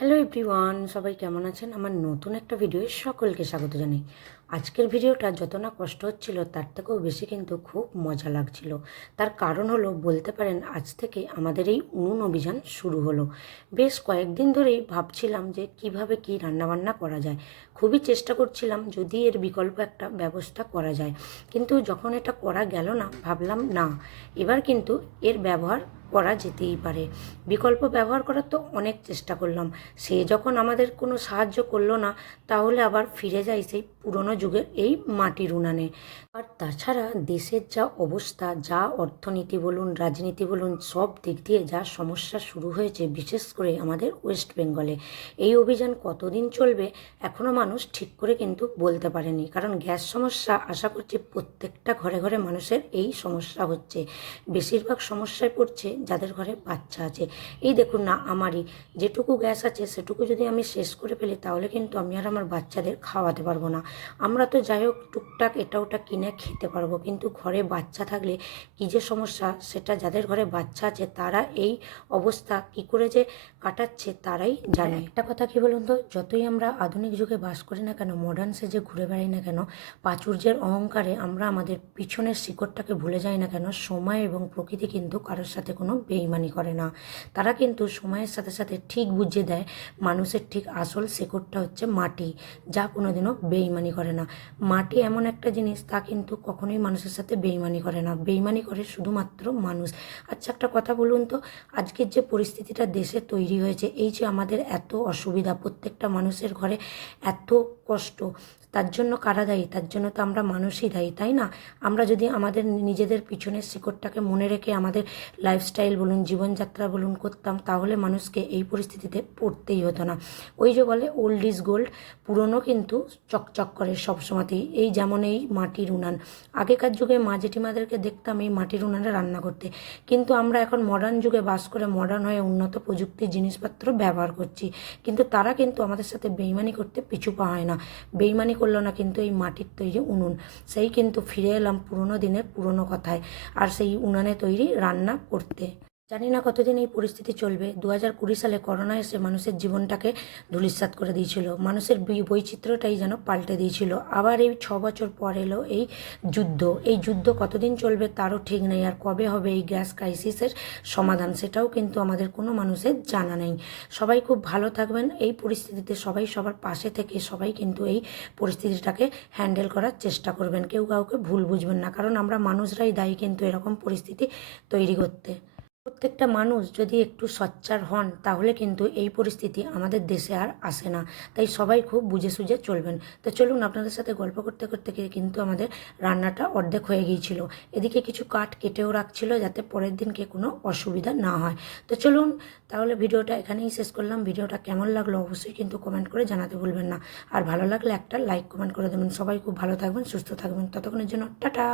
Hello everyone, সবাই কেমন আছেন? আমার নতুন একটা ভিডিওয়ে সকলকে স্বাগত জানাই। আজকের ভিডিওটা যত না কষ্ট হচ্ছিল তার থেকেও বেশি কিন্তু খুব মজা লাগছিল। তার কারণ হলো, বলতে পারেন আজ থেকে আমাদের এই উনুন অভিযান শুরু হলো। বেশ কয়েকদিন ধরেই ভাবছিলাম যে কিভাবে কি রান্নাবান্না করা যায়। খুবই চেষ্টা করছিলাম যদি এর বিকল্প একটা ব্যবস্থা করা যায়, কিন্তু যখন এটা করা গেল না, ভাবলাম না, এবার কিন্তু এর ব্যবহার করা যেতেই পারে। বিকল্প ব্যবহার করার তো অনেক চেষ্টা করলাম, সে যখন আমাদের কোনো সাহায্য করলো না, তাহলে আবার ফিরে যাই সেই পুরনো যুগের এই মাটির উনানে। আর তাছাড়া দেশের যা অবস্থা, যা অর্থনীতি বলুন, রাজনীতি বলুন, সব দিক দিয়ে যা সমস্যা শুরু হয়েছে, বিশেষ করে আমাদের ওয়েস্ট বেঙ্গলে, এই অভিযান কতদিন চলবে এখনও মানুষ ঠিক করে কিন্তু বলতে পারেনি। কারণ গ্যাস সমস্যা, আশা করছি প্রত্যেকটা ঘরে ঘরে মানুষের এই সমস্যা হচ্ছে। বেশিরভাগ সমস্যায় পড়ছে যাদের ঘরে বাচ্চা আছে। এই দেখুন না, আমারই যেটুকু গ্যাস আছে সেটুকু যদি আমি শেষ করে ফেলি, তাহলে কিন্তু আমি আর আমার বাচ্চাদের খাওয়াতে পারবো না। আমরা তো যাই হোক টুকটাক এটা ওটা কিনে খেতে পারবো, কিন্তু ঘরে বাচ্চা থাকলে কী যে সমস্যা, সেটা যাদের ঘরে বাচ্চা আছে তারা এই অবস্থা কী করে যে কাটাচ্ছে তারাই জানে। একটা কথা কি বলুন তো, যতই আমরা আধুনিক যুগে বাস করি না কেন, মডার্ন সেজে ঘুরে বেড়াই না কেন, প্রাচুর্যের অহংকারে আমরা আমাদের পিছনের শিকড়টাকে ভুলে যাই না কেন, সময় এবং প্রকৃতি কিন্তু কারোর সাথে কোনো বেইমানি করে না। তারা কিন্তু সময়ের সাথে সাথে ঠিক বুঝিয়ে দেয় মানুষের ঠিক আসল শেকড়টা হচ্ছে মাটি, যা কোনোদিনও বেইমানি করে না। মাটি এমন একটা জিনিস, তা কিন্তু কখনোই মানুষের সাথে বেইমানি করে না, বেইমানি করে শুধুমাত্র মানুষ। আচ্ছা, একটা কথা বলুন তো, আজকের যে পরিস্থিতিটা দেশে তৈরি হয়েছে, এই যে আমাদের এত অসুবিধা, প্রত্যেকটা মানুষের ঘরে এত কষ্ট, তার জন্য কারা দায়ী? তার জন্য তো আমরা মানুষই দায়ী, তাই না? আমরা যদি আমাদের নিজেদের পিছনের শিকড়টাকে মনে রেখে আমাদের লাইফস্টাইল বলুন, জীবনযাত্রা বলুন করতাম, তাহলে মানুষকে এই পরিস্থিতিতে পড়তেই হতো না। ওই যে বলে ওল্ড ইজ গোল্ড, পুরনো কিন্তু চকচক করে সবসময়তেই। এই যেমন এই মাটির উনান, আগেকার যুগে মা জেঠিমাদেরকে দেখতাম এই মাটির উনানে রান্না করতে, কিন্তু আমরা এখন মডার্ন যুগে বাস করে মডার্ন হয়ে উন্নত প্রযুক্তির জিনিসপত্র ব্যবহার করছি, কিন্তু তারা কিন্তু আমাদের সাথে বেইমানি করতে পিছু পা হয় না। বেইমানি করলো না কিন্তু এই মাটির তৈরি উনুন, সেই কিন্তু ফিরে এলাম পুরনো দিনের পুরনো কথায়, আর সেই উনানে তৈরি রান্না করতে। জানি না কতদিন এই পরিস্থিতি চলবে। 2020 সালে করোনা এসে মানুষের জীবনটাকে ধূলিসাৎ করে দিয়েছিল, মানুষের বৈচিত্র্যটাই যেন পাল্টে দিয়েছিল। আবার এই 6 বছর পর এলো এই যুদ্ধ। এই যুদ্ধ কতদিন চলবে তারও ঠিক নেই, আর কবে হবে এই গ্যাস ক্রাইসিসের সমাধান, সেটাও কিন্তু আমাদের কোনো মানুষের জানা নেই। সবাই খুব ভালো থাকবেন। এই পরিস্থিতিতে সবাই সবার পাশে থেকে সবাই কিন্তু এই পরিস্থিতিটাকে হ্যান্ডেল করার চেষ্টা করবেন, কেউ কাউকে ভুল বুঝবেন না, কারণ আমরা মানুষরাই দায়ী কিন্তু এরকম পরিস্থিতি তৈরি করতে। প্রত্যেকটা মানুষ যদি একটু সোচ্চার হন, তাহলে কিন্তু এই পরিস্থিতি আমাদের দেশে আর আসে না। তাই সবাই খুব বুঝে সুঝে চলবেন। তো চলুন, আপনাদের সাথে গল্প করতে করতে কিন্তু আমাদের রান্নাটা অর্ধেক হয়ে গিয়েছিল। এদিকে কিছু কাঠ কেটেও রাখছিল যাতে পরের দিনকে কোনো অসুবিধা না হয়। তো চলুন, তাহলে ভিডিওটা এখানেই শেষ করলাম। ভিডিওটা কেমন লাগলো অবশ্যই কিন্তু কমেন্ট করে জানাতে ভুলবেন না, আর ভালো লাগলে একটা লাইক কমেন্ট করে দেবেন। সবাই খুব ভালো থাকবেন, সুস্থ থাকবেন, ততক্ষণের জন্য টাটা।